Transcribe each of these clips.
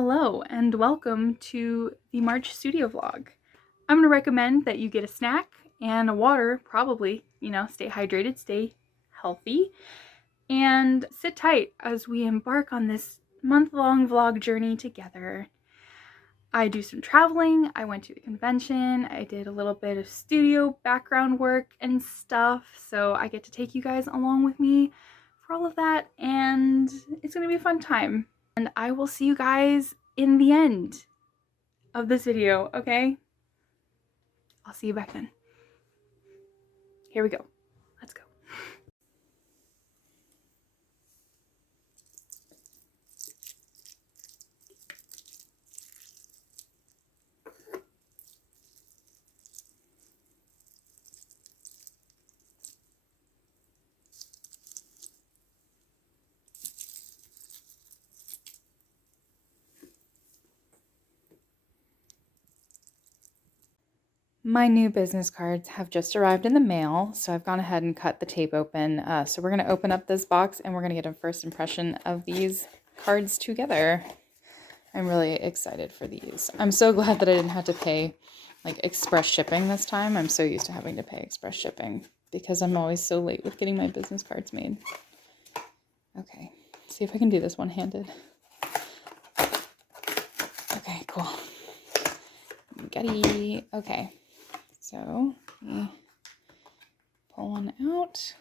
Hello and welcome to the March studio vlog. I'm going to recommend that you get a snack and a water, probably, stay hydrated, stay healthy, and sit tight as we embark on this month-long vlog journey together. I do some traveling, I went to a convention, I did a little bit of studio background work and stuff, so I get to take you guys along with me for all of that, and it's going to be a fun time. And I will see you guys in the end of this video, okay? I'll see you back then. Here we go. Let's go. My new business cards have just arrived in the mail, so I've gone ahead and cut the tape open. So we're going to open up this box and we're going to get a first impression of these cards together. I'm really excited for these. I'm so glad that I didn't have to pay like express shipping this time. I'm so used to having to pay express shipping because I'm always so late with getting my business cards made. Okay, see if I can do this one-handed. Okay, cool. Gutty. Okay. So, let me pull one out.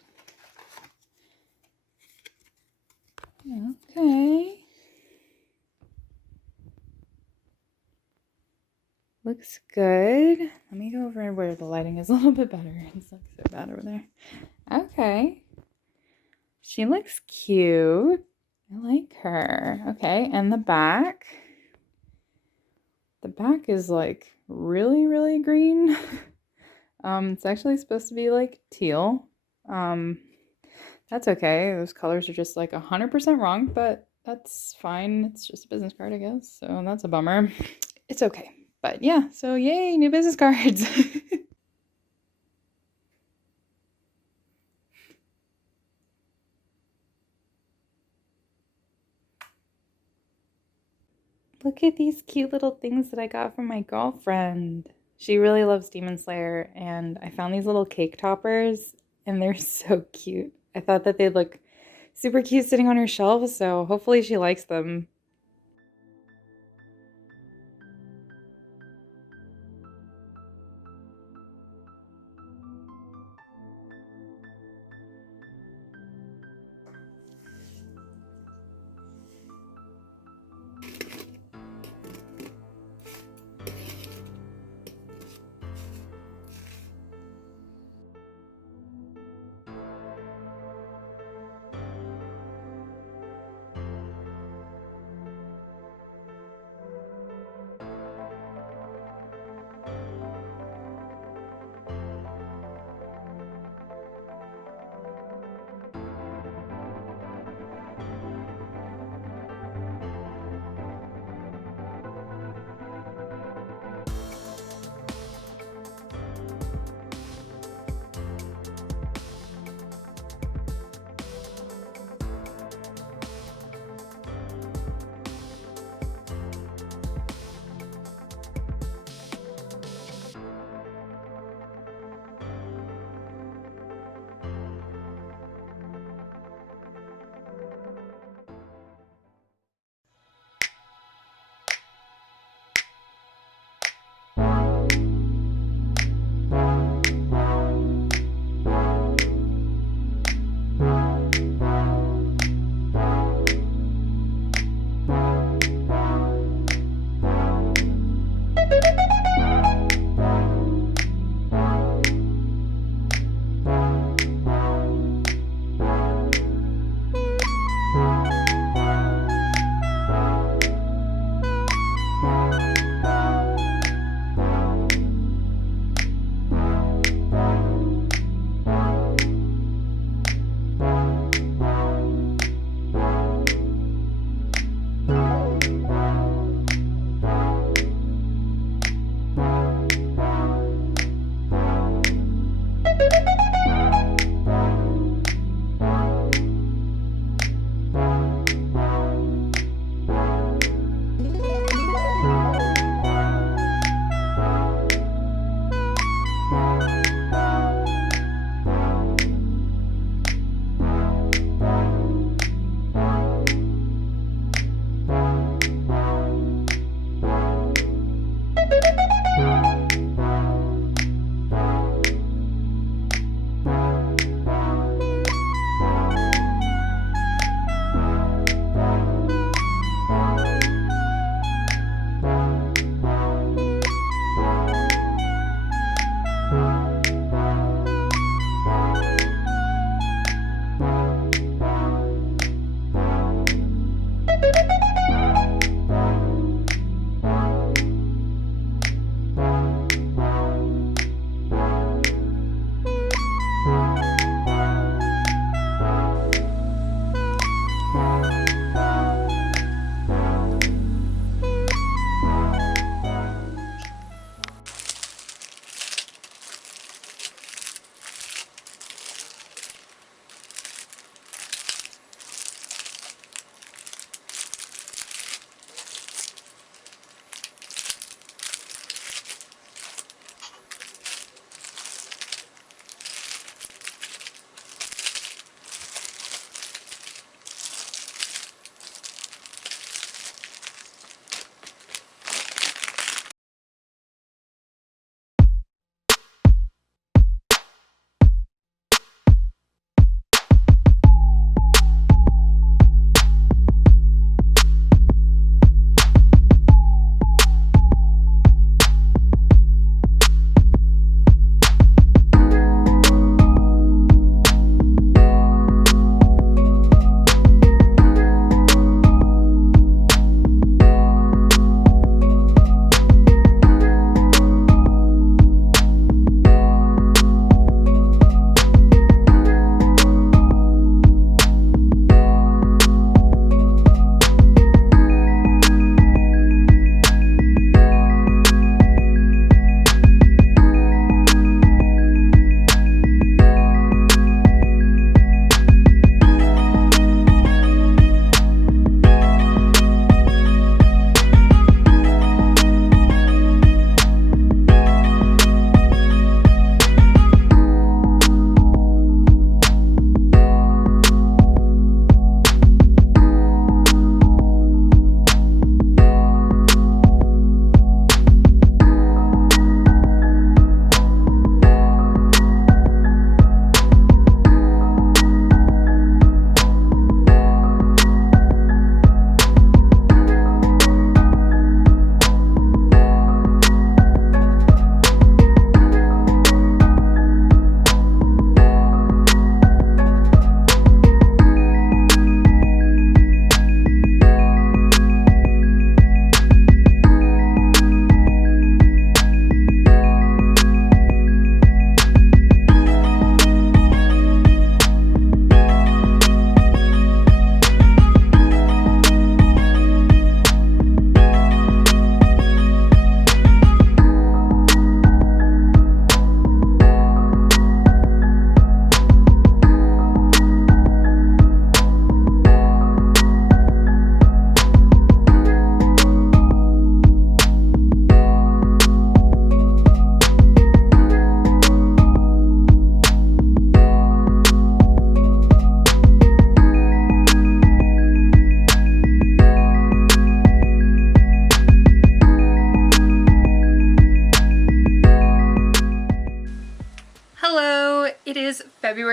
Okay. Looks good. Let me go over where the lighting is a little bit better. It's like so bad over there. Okay. She looks cute. I like her. Okay, and the back. The back is like really, really green. It's actually supposed to be like teal. That's okay. Those colors are just like 100% wrong, but that's fine. It's just a business card, I guess. So that's a bummer. It's okay. But yeah, so yay, new business cards. Look at these cute little things that I got from my girlfriend. She really loves Demon Slayer, and I found these little cake toppers, and they're so cute. I thought that they'd look super cute sitting on her shelf, so hopefully she likes them.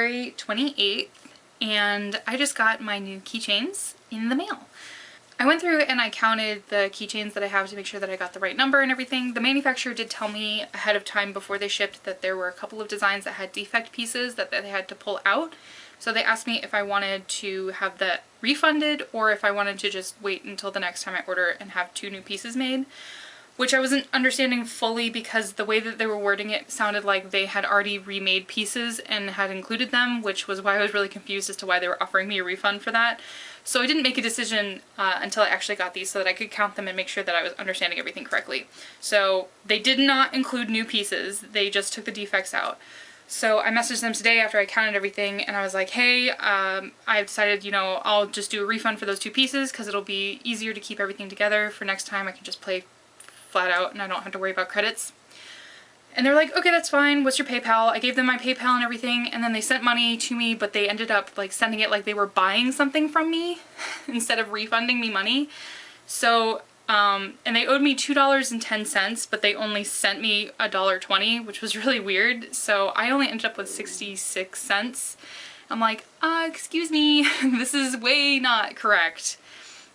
February 28th, and I just got my new keychains in the mail. I went through and I counted the keychains that I have to make sure that I got the right number and everything. The manufacturer did tell me ahead of time before they shipped that there were a couple of designs that had defect pieces that they had to pull out. So they asked me if I wanted to have that refunded or if I wanted to just wait until the next time I order and have 2 new pieces made, which I wasn't understanding fully because the way that they were wording it sounded like they had already remade pieces and had included them, which was why I was really confused as to why they were offering me a refund for that. So I didn't make a decision until I actually got these so that I could count them and make sure that I was understanding everything correctly. So they did not include new pieces, they just took the defects out. So I messaged them today after I counted everything and I was like, hey, I've decided, you know, I'll just do a refund for those 2 pieces because it'll be easier to keep everything together for next time. I can just play flat out and I don't have to worry about credits. And they're like, okay, that's fine. What's your PayPal? I gave them my PayPal and everything, and then they sent money to me, but they ended up like sending it like they were buying something from me instead of refunding me money. So, and they owed me $2.10, but they only sent me $1.20, which was really weird. So I only ended up with 66 cents. I'm like, excuse me, this is way not correct.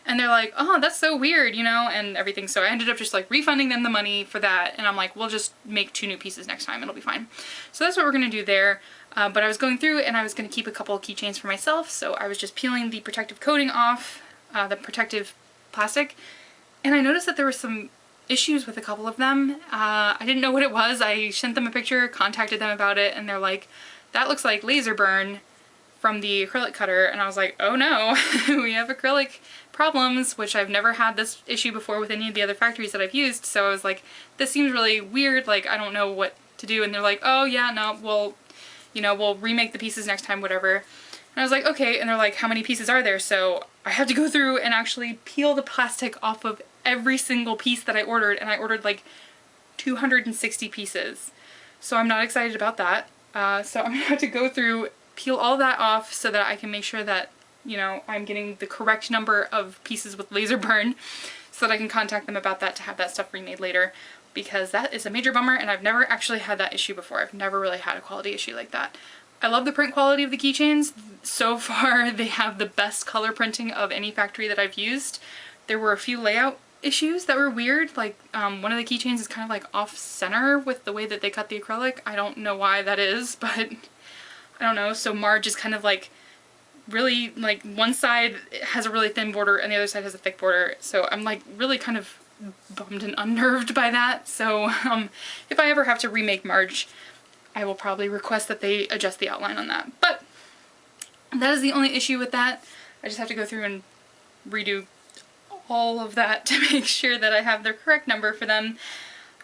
And they're like, oh, that's so weird, you know, and everything. So I ended up just like refunding them the money for that. And I'm like, we'll just make 2 new pieces next time. It'll be fine. So that's what we're going to do there. But I was going through and I was going to keep a couple of keychains for myself. So I was just peeling the protective coating off, the protective plastic. And I noticed that there were some issues with a couple of them. I didn't know what it was. I sent them a picture, contacted them about it, and they're like, that looks like laser burn from the acrylic cutter. And I was like, oh no, we have acrylic problems, which I've never had this issue before with any of the other factories that I've used. So I was like, this seems really weird, like I don't know what to do. And they're like, oh yeah, no, we'll, you know, we'll remake the pieces next time, whatever. And I was like, okay. And they're like, how many pieces are there? So I had to go through and actually peel the plastic off of every single piece that I ordered, and I ordered like 260 pieces. So I'm not excited about that. So I'm gonna have to go through, peel all that off so that I can make sure that, you know, I'm getting the correct number of pieces with laser burn so that I can contact them about that to have that stuff remade later, because that is a major bummer and I've never actually had that issue before. I've never really had a quality issue like that. I love the print quality of the keychains. So far they have the best color printing of any factory that I've used. There were a few layout issues that were weird, like one of the keychains is kind of like off center with the way that they cut the acrylic. I don't know why that is, but I don't know. So Marge is kind of like really, like one side has a really thin border and the other side has a thick border. So I'm like really kind of bummed and unnerved by that. So if I ever have to remake Marge, I will probably request that they adjust the outline on that. But that is the only issue with that. I just have to go through and redo all of that to make sure that I have the correct number for them.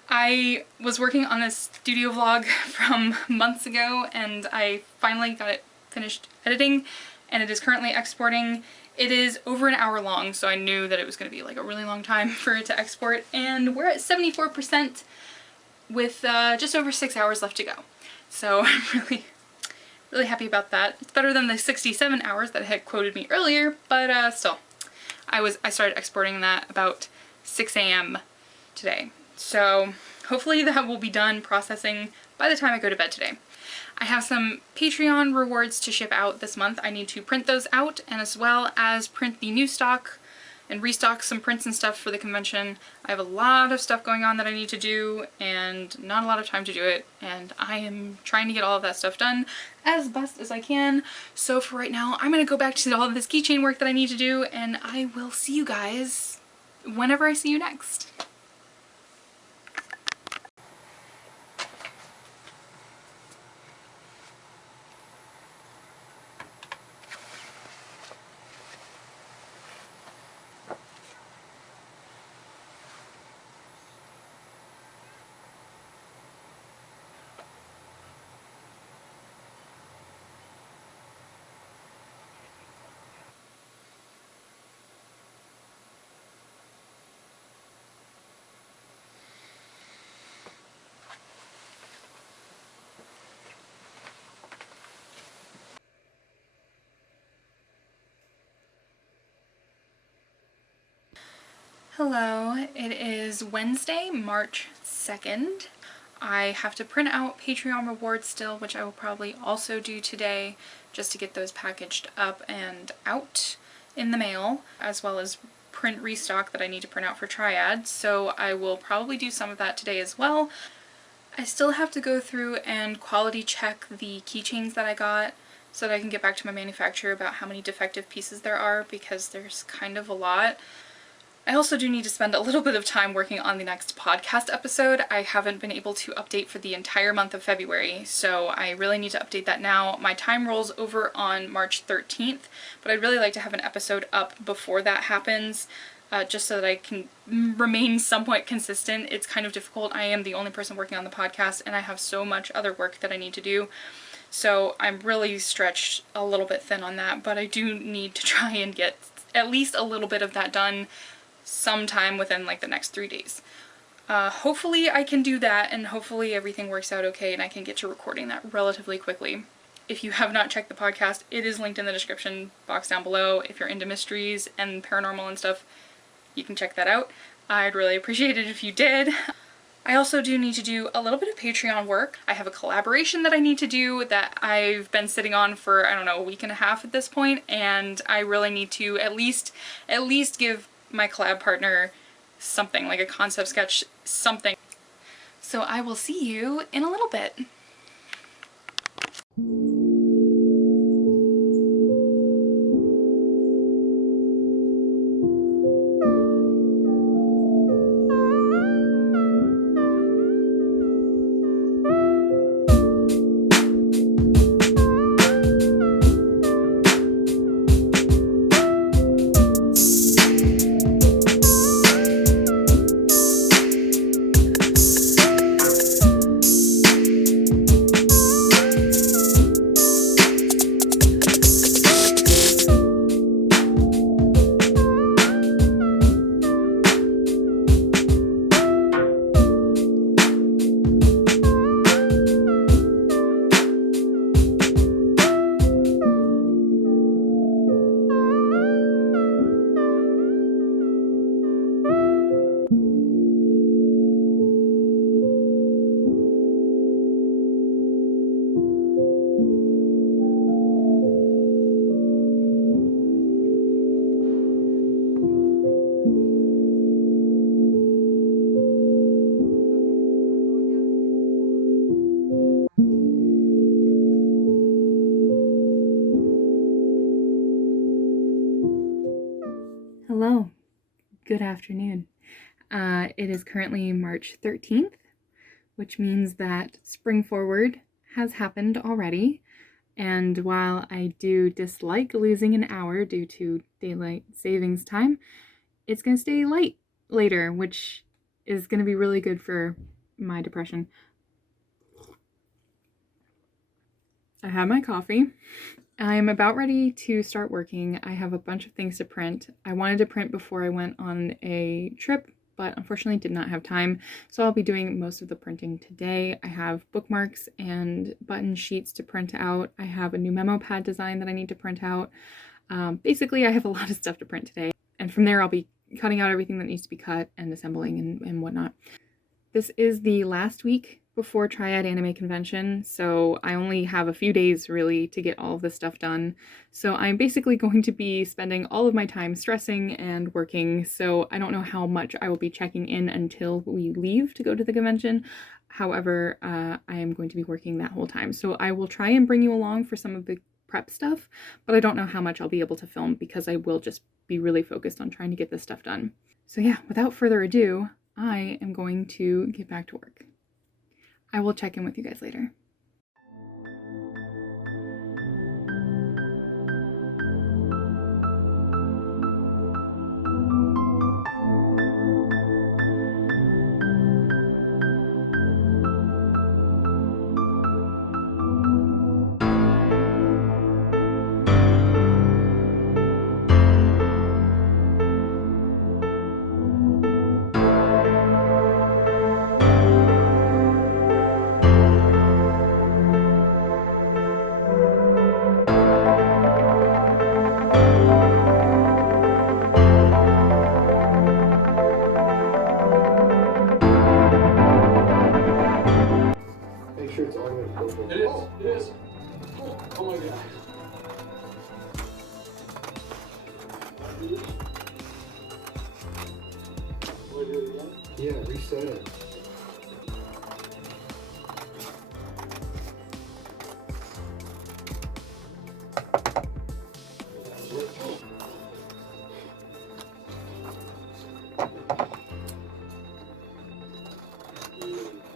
I was working on this studio vlog from months ago and I finally got it finished editing and it is currently exporting. It is over an hour long, so I knew that it was going to be like a really long time for it to export, and we're at 74% with just over 6 hours left to go. So I'm really happy about that. It's better than the 67 hours that had quoted me earlier, but still. I started exporting that about 6 a.m. today. So hopefully that will be done processing by the time I go to bed today. I have some Patreon rewards to ship out this month. I need to print those out, and as well as print the new stock and restock some prints and stuff for the convention. I have a lot of stuff going on that I need to do and not a lot of time to do it, and I am trying to get all of that stuff done as best as I can. So for right now, I'm gonna go back to all of this keychain work that I need to do, and I will see you guys whenever I see you next. Hello, it is Wednesday, March 2nd. I have to print out Patreon rewards still, which I will probably also do today just to get those packaged up and out in the mail, as well as print restock that I need to print out for Triad. So I will probably do some of that today as well. I still have to go through and quality check the keychains that I got so that I can get back to my manufacturer about how many defective pieces there are, because there's kind of a lot. I also do need to spend a little bit of time working on the next podcast episode. I haven't been able to update for the entire month of February, so I really need to update that now. My time rolls over on March 13th, but I'd really like to have an episode up before that happens, just so that I can remain somewhat consistent. It's kind of difficult. I am the only person working on the podcast, and I have so much other work that I need to do. So I'm really stretched a little bit thin on that, but I do need to try and get at least a little bit of that done sometime within like the next 3 days. Hopefully I can do that, and hopefully everything works out okay and I can get to recording that relatively quickly. If you have not checked the podcast, it is linked in the description box down below. If you're into mysteries and paranormal and stuff, you can check that out. I'd really appreciate it if you did. I also do need to do a little bit of Patreon work. I have a collaboration that I need to do that I've been sitting on for, I don't know, a week and a half at this point, and I really need to at least give my collab partner something, like a concept sketch, something. So I will see you in a little bit. Hello, good afternoon. It is currently March 13th, which means that Spring Forward has happened already. And while I do dislike losing an hour due to daylight savings time, it's going to stay light later, which is going to be really good for my depression. I have my coffee. I'm about ready to start working. I have a bunch of things to print. I wanted to print before I went on a trip, but unfortunately did not have time. So I'll be doing most of the printing today. I have bookmarks and button sheets to print out. I have a new memo pad design that I need to print out. Basically, I have a lot of stuff to print today. And from there, I'll be cutting out everything that needs to be cut and assembling and whatnot. This is the last week before Triad Anime Convention, so I only have a few days really to get all of this stuff done. So I'm basically going to be spending all of my time stressing and working, so I don't know how much I will be checking in until we leave to go to the convention. However, I am going to be working that whole time. So I will try and bring you along for some of the prep stuff, but I don't know how much I'll be able to film because I will just be really focused on trying to get this stuff done. So yeah, without further ado, I am going to get back to work. I will check in with you guys later. Yeah, reset it.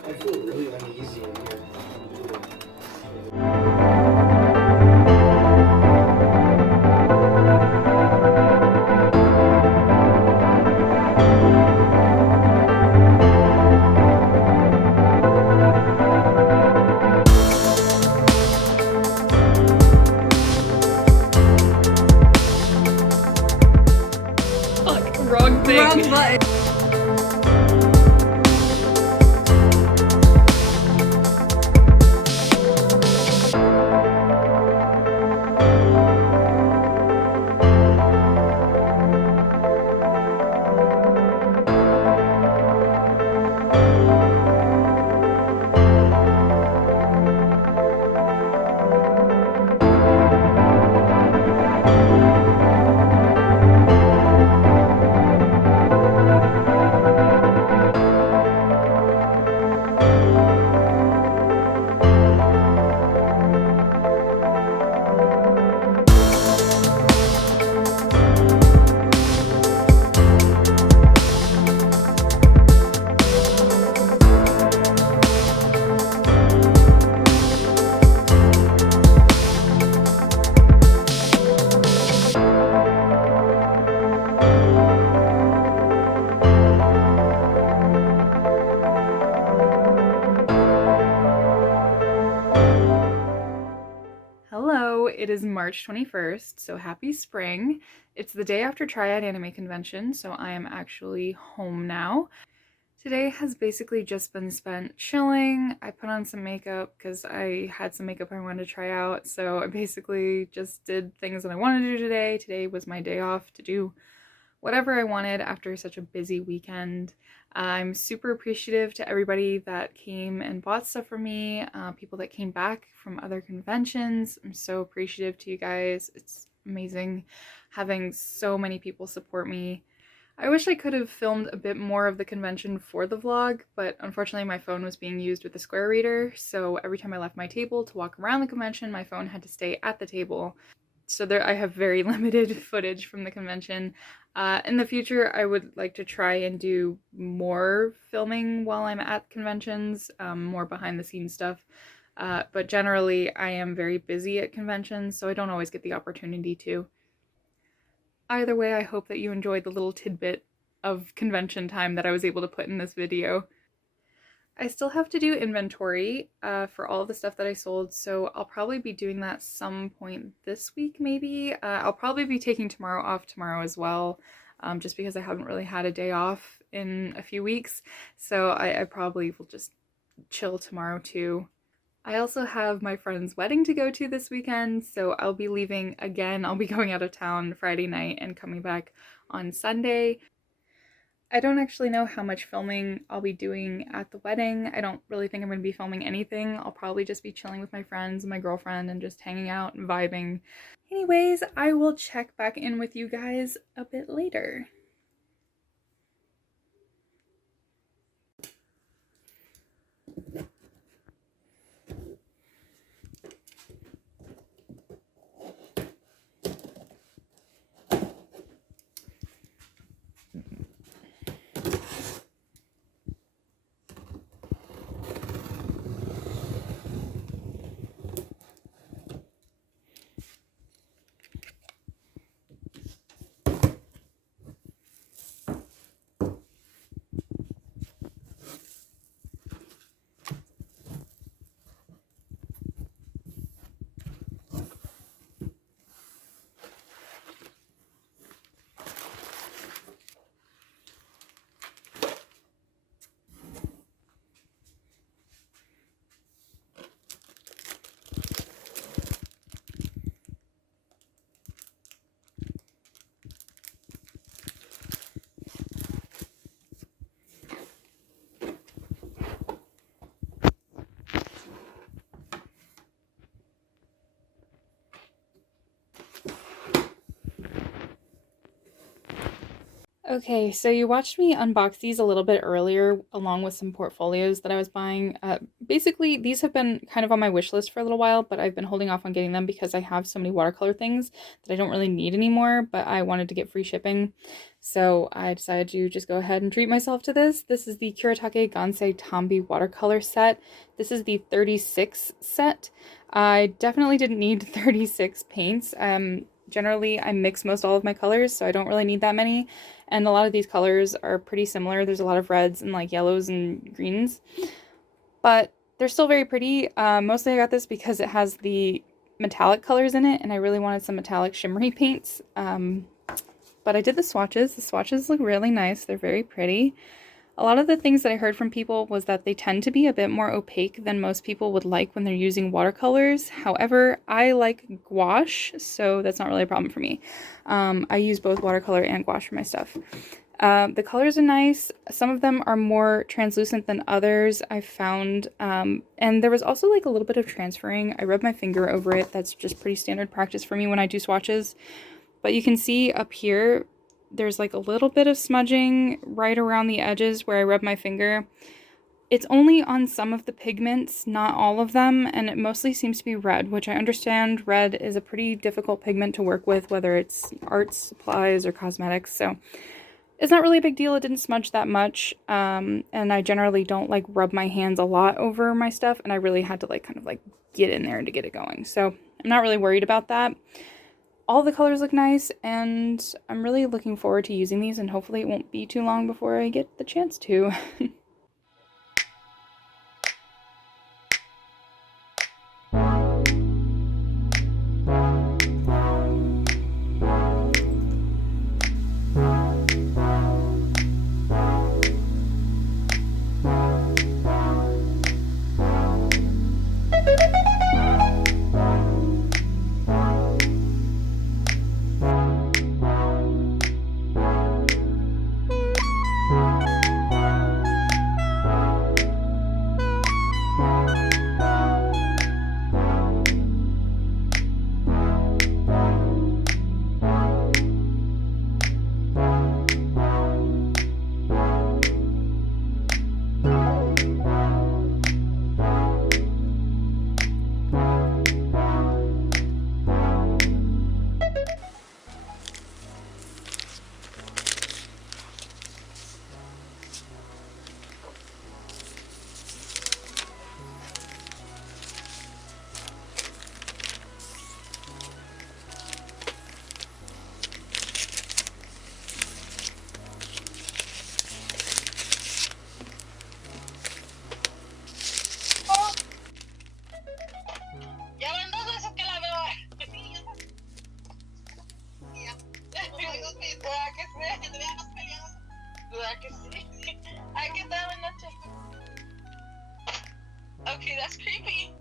I feel really uneasy in here. Fuck, wrong thing. Wrong button. Hello, it is March 21st, so happy spring. It's the day after Triad Anime Convention, so I am actually home now. Today has basically just been spent chilling. I put on some makeup because I had some makeup I wanted to try out, so I basically just did things that I wanted to do today. Today was my day off to do whatever I wanted after such a busy weekend. I'm super appreciative to everybody that came and bought stuff for me, people that came back from other conventions. I'm so appreciative to you guys. It's amazing having so many people support me. I wish I could have filmed a bit more of the convention for the vlog, but unfortunately my phone was being used with the Square Reader, so every time I left my table to walk around the convention, my phone had to stay at the table. So I have very limited footage from the convention. In the future, I would like to try and do more filming while I'm at conventions, more behind the scenes stuff. But generally, I am very busy at conventions, so I don't always get the opportunity to. Either way, I hope that you enjoyed the little tidbit of convention time that I was able to put in this video. I still have to do inventory for all of the stuff that I sold, so I'll probably be doing that some point this week maybe. I'll probably be taking tomorrow off tomorrow as well, just because I haven't really had a day off in a few weeks, so I probably will just chill tomorrow too. I also have my friend's wedding to go to this weekend, so I'll be leaving again. I'll be going out of town Friday night and coming back on Sunday. I don't actually know how much filming I'll be doing at the wedding. I don't really think I'm going to be filming anything. I'll probably just be chilling with my friends and my girlfriend and just hanging out and vibing. Anyways, I will check back in with you guys a bit later. Okay, so you watched me unbox these a little bit earlier, along with some portfolios that I was buying. Basically, these have been kind of on my wish list for a little while, but I've been holding off on getting them because I have so many watercolor things that I don't really need anymore, but I wanted to get free shipping. So I decided to just go ahead and treat myself to this. This is the Kuretake Gansei Tambi watercolor set. This is the 36 set. I definitely didn't need 36 paints. Generally, I mix most all of my colors, so I don't really need that many. And a lot of these colors are pretty similar. There's a lot of reds and like yellows and greens, but they're still very pretty. Mostly I got this because it has the metallic colors in it, and I really wanted some metallic shimmery paints. But I did the swatches. The swatches look really nice. They're very pretty. A lot of the things that I heard from people was that they tend to be a bit more opaque than most people would like when they're using watercolors. However, I like gouache, so that's not really a problem for me. I use both watercolor and gouache for my stuff. The colors are nice. Some of them are more translucent than others, I found. And there was also like a little bit of transferring. I rubbed my finger over it. That's just pretty standard practice for me when I do swatches. But you can see up here, there's like a little bit of smudging right around the edges where I rub my finger. It's only on some of the pigments, not all of them, and it mostly seems to be red, which I understand red is a pretty difficult pigment to work with, whether it's art supplies or cosmetics, so it's not really a big deal. It didn't smudge that much, and I generally don't like rub my hands a lot over my stuff, and I really had to like kind of like get in there to get it going, so I'm not really worried about that. All the colors look nice, and I'm really looking forward to using these, and hopefully it won't be too long before I get the chance to. Okay, that's creepy.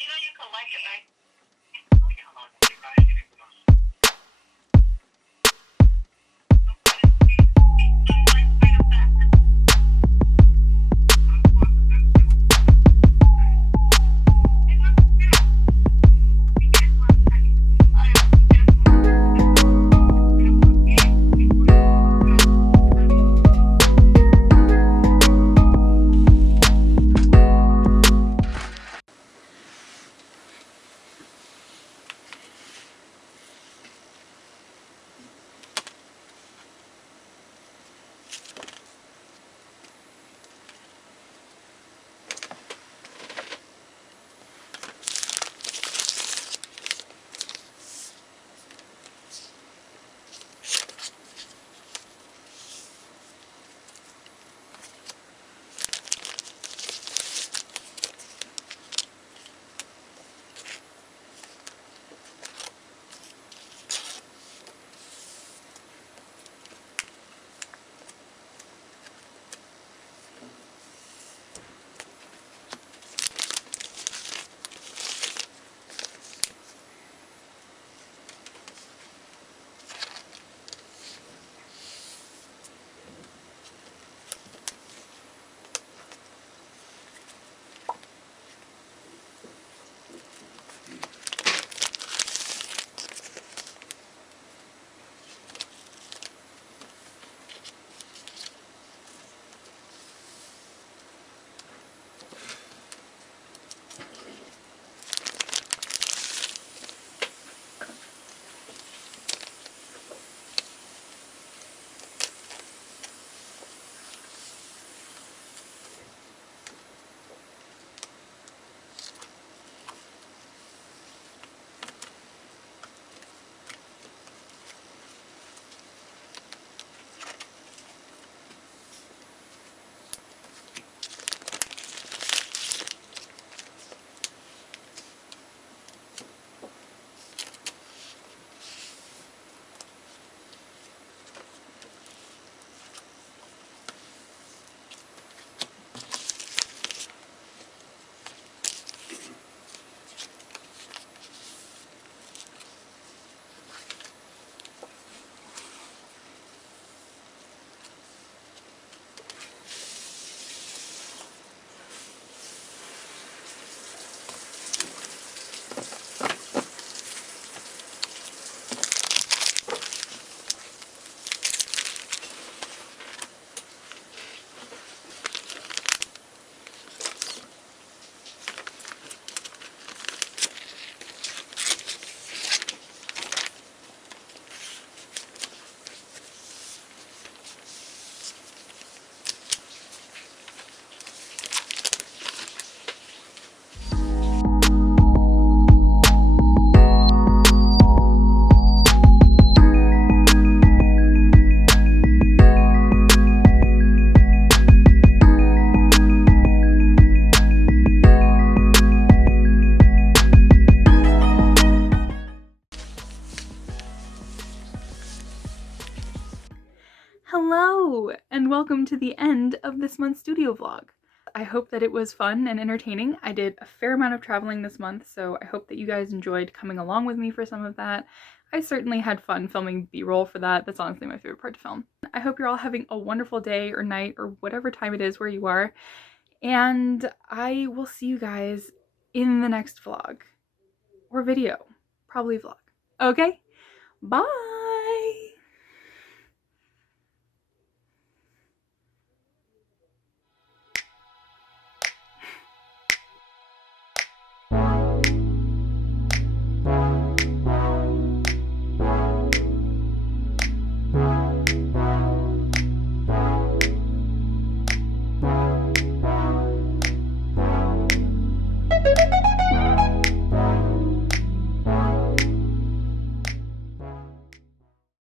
You know you collect it, right? welcome to the end of this month's studio vlog. I hope that it was fun and entertaining. I did a fair amount of traveling this month, so I hope that you guys enjoyed coming along with me for some of that. I certainly had fun filming B-roll for that. That's honestly my favorite part to film. I hope you're all having a wonderful day or night or whatever time it is where you are, and I will see you guys in the next vlog or video, probably vlog. Okay, bye.